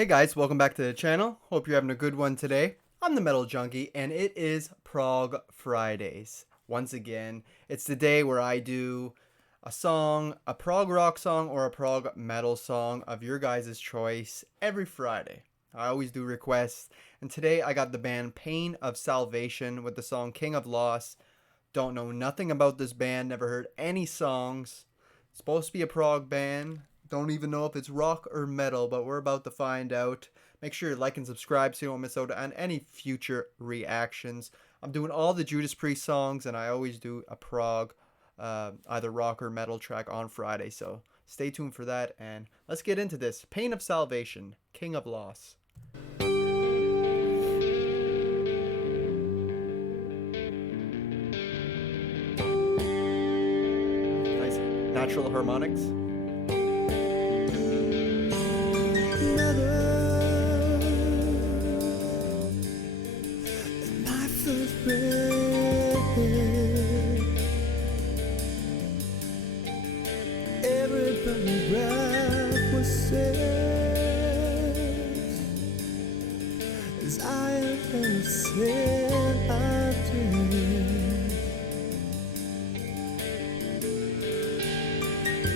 Hey guys, welcome back to the channel. Hope you're having a good one today. I'm the Metal Junkie and it is PROG Fridays. Once again, it's the day where I do a song, a prog rock song or a prog metal song of your guys' choice every Friday. I always do requests, and today I got the band Pain of Salvation with the song King of Loss. Don't know nothing about this band, never heard any songs. It's supposed to be a prog band. Don't even know if it's rock or metal, but we're about to find out. Make sure you like and subscribe so you don't miss out on any future reactions. I'm doing all the Judas Priest songs, and I always do a prog, either rock or metal track on Friday. So stay tuned for that, and let's get into this. Pain of Salvation, King of Loss. Nice natural harmonics. Every breath was said as I have said I did.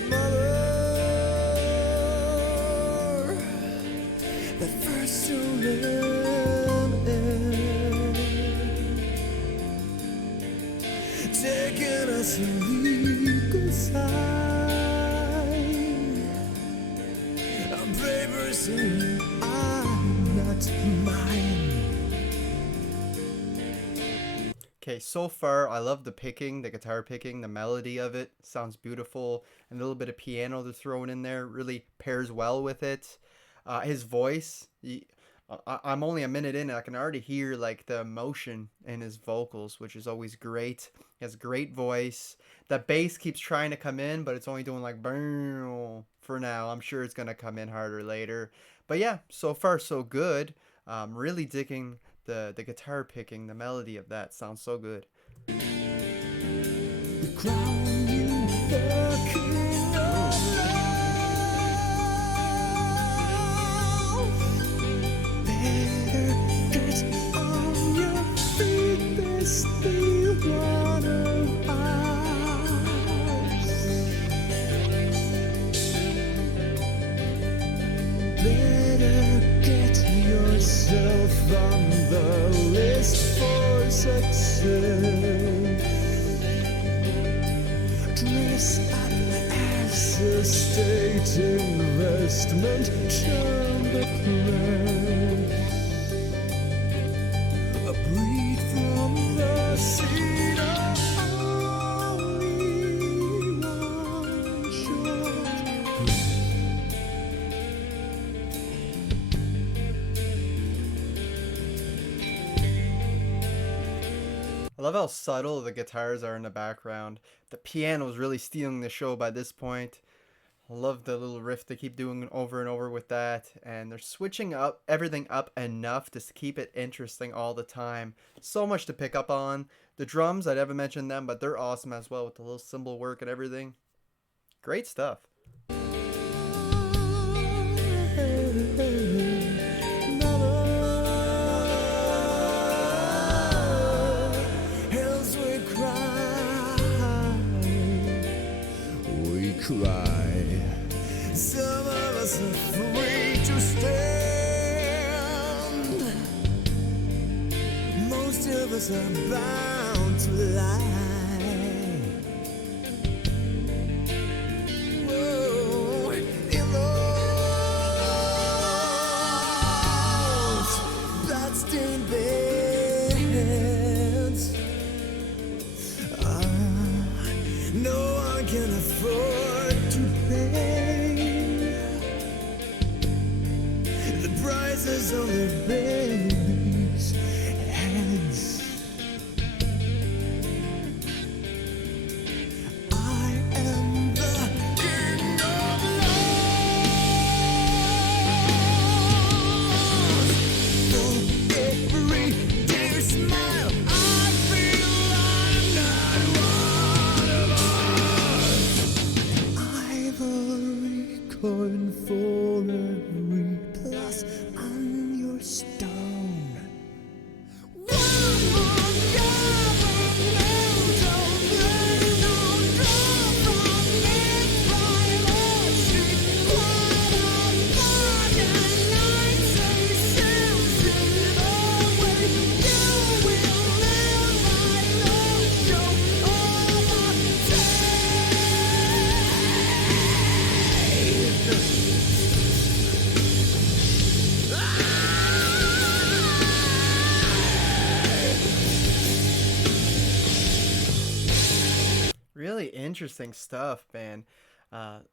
Mother, the first to taking us a legal side. Papers saying I'm not mine. Okay, so far I love the picking, the guitar picking, the melody of it sounds beautiful, and a little bit of piano they're throwing in there really pairs well with it. His voice, I'm only a minute in and I can already hear like the emotion in his vocals, which is always great. He has a great voice. The bass keeps trying to come in, but it's only doing like boom for now. I'm sure it's gonna come in harder later. But yeah, so far so good. Really digging the guitar picking, the melody of that sounds so good. The crown you the king of love. Better get on your feet. This the one of ours. Better get yourself on the list for success. Dress up as a state investment. Turn the press. A breed from the seed of only one short. I love how subtle the guitars are in the background. The piano is really stealing the show by this point. I love the little riff they keep doing over and over with that, and they're switching up everything up enough to keep it interesting all the time. So much to pick up on. The drums, I never mentioned them, but they're awesome as well with the little cymbal work and everything. Great stuff. Cry. Some of us are free to stand. Most of us are bound to lie. Whoa, in those bloodstained beds, no one can afford to pay the prices on their babies' heads. I am the king of love. For every dear smile, I feel I'm not one of us. Ivory coin for every glass on your stone. Really interesting stuff, man.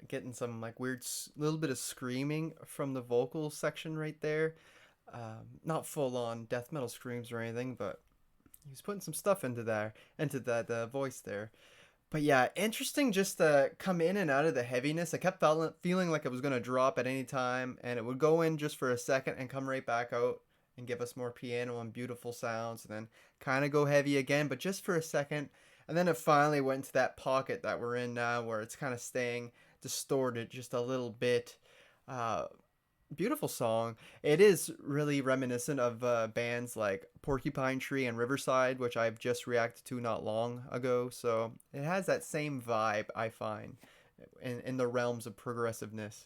Getting some like weird, little bit of screaming from the vocal section right there. Not full on death metal screams or anything, but he's putting some stuff into that voice there. But yeah, interesting just to come in and out of the heaviness. I kept feeling like it was gonna drop at any time, and it would go in just for a second and come right back out and give us more piano and beautiful sounds, and then kind of go heavy again, but just for a second. And then it finally went to that pocket that we're in now, where it's kind of staying distorted just a little bit. Uh, Beautiful song. It is really reminiscent of bands like Porcupine Tree and Riverside, which I've just reacted to not long ago. So it has that same vibe, I find, in the realms of progressiveness.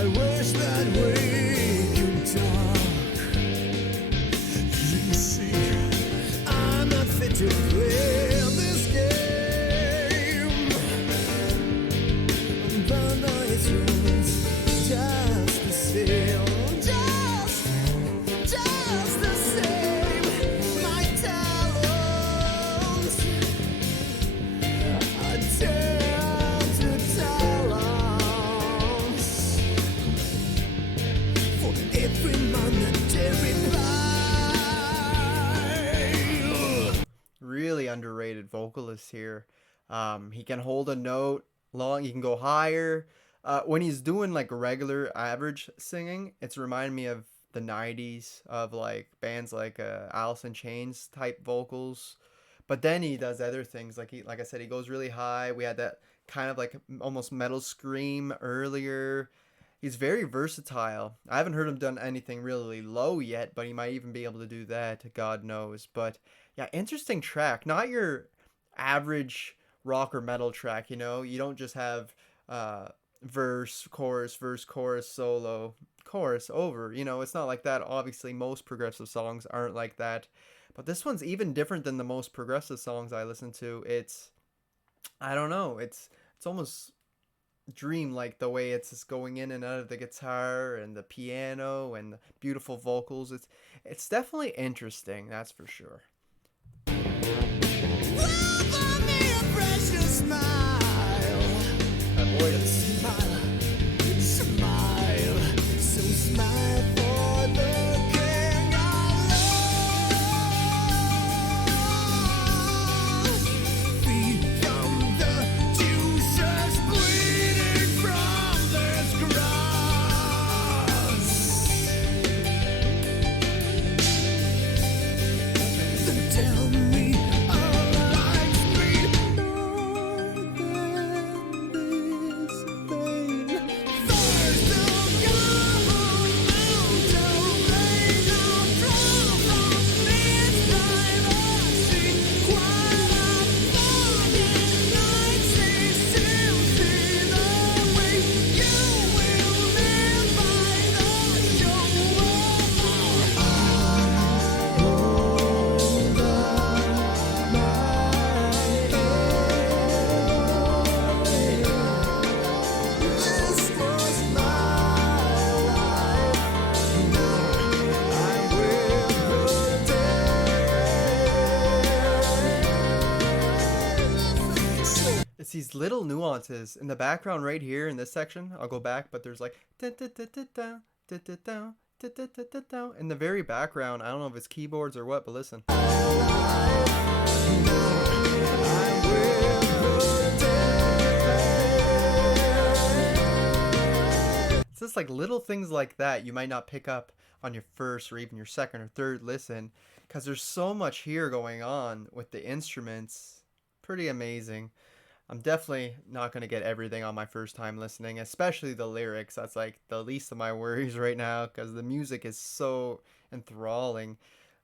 I wish that we could talk. You see, I'm not fit to play this game. But no, it's rules just the same. Just the same. My talents are turned to talents for every monetary buy. Really underrated vocalist here. He can hold a note long. He can go higher. When he's doing like regular average singing, it's reminding me of the '90s of like bands like Alice in Chains type vocals. But then he does other things like I said, he goes really high. We had that kind of like almost metal scream earlier. He's very versatile. I haven't heard him done anything really low yet, but he might even be able to do that. God knows. But yeah, interesting track. Not your average rock or metal track. You don't just have verse, chorus, solo, chorus, over. It's not like that. Obviously, most progressive songs aren't like that. But this one's even different than the most progressive songs I listen to. I don't know. It's almost dream like the way it's just going in and out of the guitar and the piano and the beautiful vocals. It's definitely interesting, that's for sure. Offer me a precious smile. That boy, Smile, so smile for the king of love. Feed from the juices bleeding from this grass. Then tell me our lives mean more than this fading little nuances in the background right here in this section. I'll go back, but there's like in the very background. I don't know if it's keyboards or what, but listen. It's just like little things like that you might not pick up on your first or even your second or third listen, because there's so much here going on with the instruments. Pretty amazing. I'm definitely not going to get everything on my first time listening, especially the lyrics. That's like the least of my worries right now, because the music is so enthralling.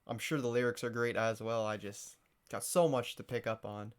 I'm sure the lyrics are great as well. I just got so much to pick up on.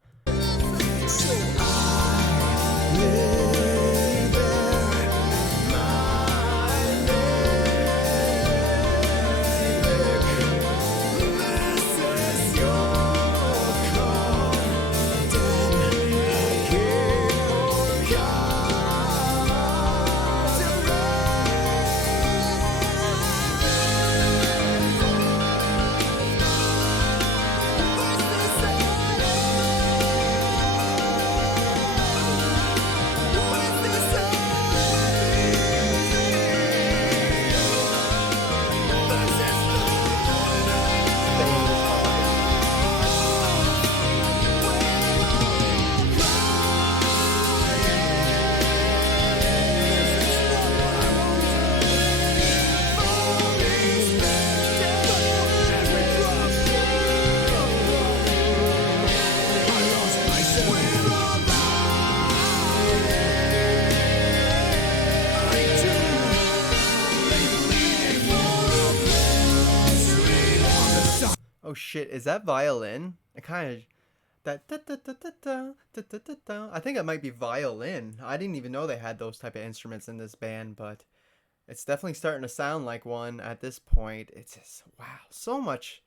Oh shit, is that violin? It kind of that I think it might be violin. I didn't even know they had those type of instruments in this band, but it's definitely starting to sound like one at this point. It's just wow, so much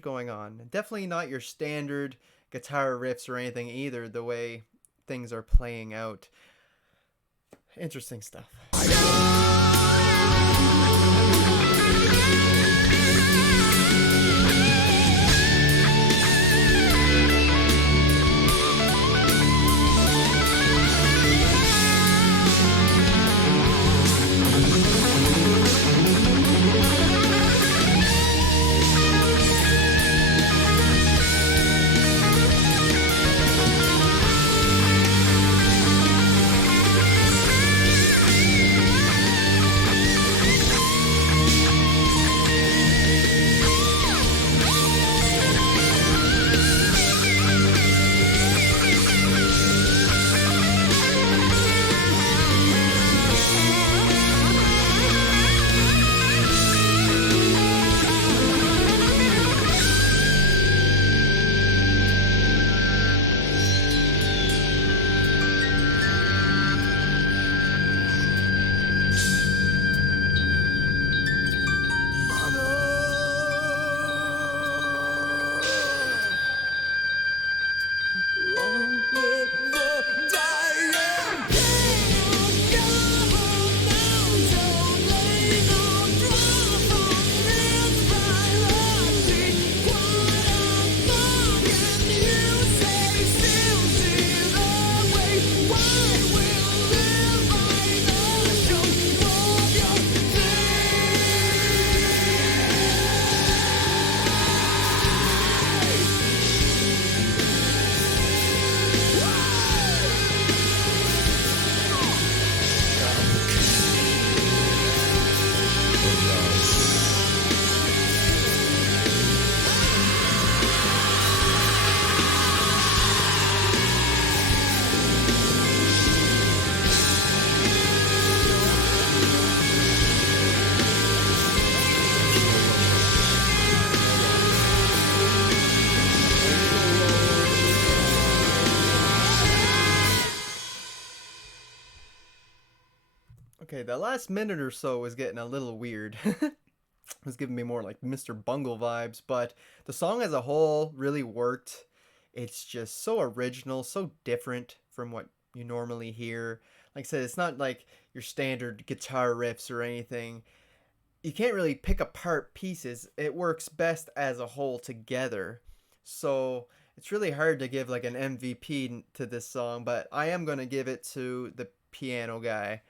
going on. Definitely not your standard guitar riffs or anything either, the way things are playing out. Interesting stuff. Okay, the last minute or so was getting a little weird. It was giving me more like Mr. Bungle vibes, but the song as a whole really worked. It's just so original, so different from what you normally hear. Like I said, it's not like your standard guitar riffs or anything. You can't really pick apart pieces. It works best as a whole together. So It's really hard to give like an MVP to this song, but I am going to give it to the piano guy.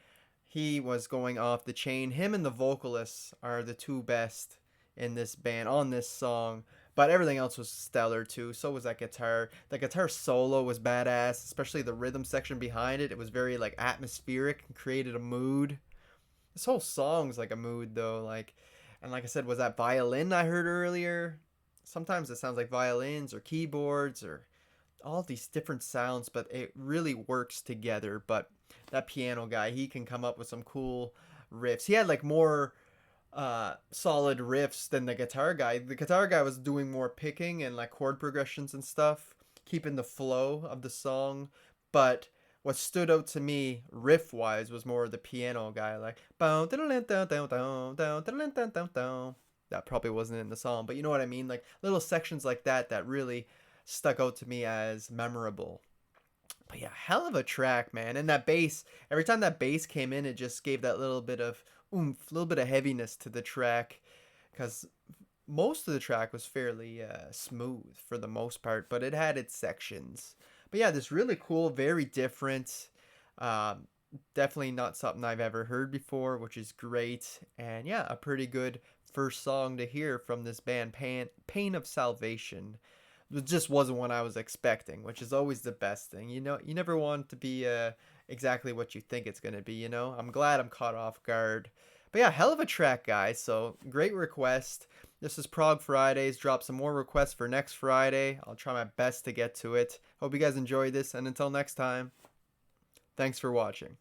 He was going off the chain. Him and the vocalists are the two best in this band on this song. But everything else was stellar too. So was that guitar. The guitar solo was badass, especially the rhythm section behind it. It was very like atmospheric and created a mood. This whole song's like a mood though. Like, and like I said, was that violin I heard earlier? Sometimes it sounds like violins or keyboards or all these different sounds, but it really works together. But that piano guy, he can come up with some cool riffs. He had like more solid riffs than the guitar guy. The guitar guy was doing more picking and like chord progressions and stuff, keeping the flow of the song. But what stood out to me riff wise was more the piano guy, like that probably wasn't in the song, but you know what I mean, like little sections like that that really stuck out to me as memorable. But yeah, hell of a track, man. And that bass, every time that bass came in, it just gave that little bit of oomph, a little bit of heaviness to the track. Because most of the track was fairly smooth for the most part, but it had its sections. But yeah, this really cool, very different. Um, Definitely not something I've ever heard before, which is great. And yeah, a pretty good first song to hear from this band, Pain of Salvation. It just wasn't what I was expecting, which is always the best thing. You know, you never want it to be exactly what you think it's going to be, you know? I'm glad I'm caught off guard. But yeah, hell of a track, guys. So great request. This is Prog Fridays. Drop some more requests for next Friday. I'll try my best to get to it. Hope you guys enjoyed this, and until next time, thanks for watching.